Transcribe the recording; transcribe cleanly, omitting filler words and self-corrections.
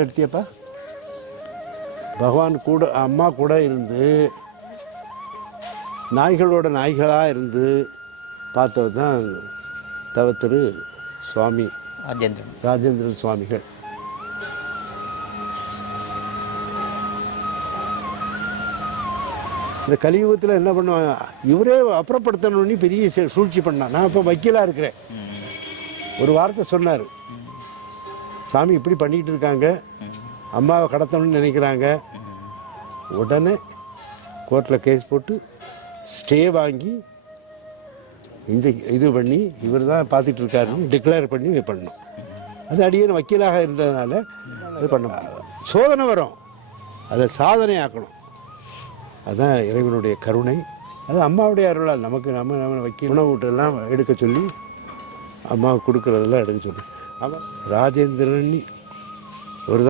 எடுத்தியப்பா பகவான் கூட அம்மா கூட இருந்து நாய்களோட நாய்களாக இருந்து பார்த்தவர் தான் தவத்திரு சுவாமி ராஜேந்திரன் சுவாமிகள். இந்த கலியுகத்தில் என்ன பண்ணுவாங்க, இவரே அப்புறப்படுத்தணும்னு பெரிய சூழ்ச்சி பண்ணான். நான் இப்போ வக்கீலாக இருக்கிறேன். ஒரு வார்த்தை சொன்னார், சாமி இப்படி பண்ணிக்கிட்டு இருக்காங்க, அம்மாவை கடத்தணும்னு நினைக்கிறாங்க. உடனே கோர்ட்டில் கேஸ் போட்டு ஸ்டே வாங்கி இந்த இது பண்ணி இவர் தான் பார்த்துட்டு இருக்காருன்னு டிக்ளேர் பண்ணி பண்ணணும். அது அடியேன்னு வக்கீலாக இருந்ததுனால அது பண்ண முடியும். சோதனை வரும், அதை சாதனை ஆக்கணும். அதுதான் இறைவனுடைய கருணை. அது அம்மாவுடைய அருளால் நமக்கு நம்ம வக்கீல் உணவுட்டெல்லாம் எடுக்க சொல்லி அம்மாவுக்கு கொடுக்குறதெல்லாம் எடுக்க சொல்லி. அவன் ராஜேந்திரன் ஒரு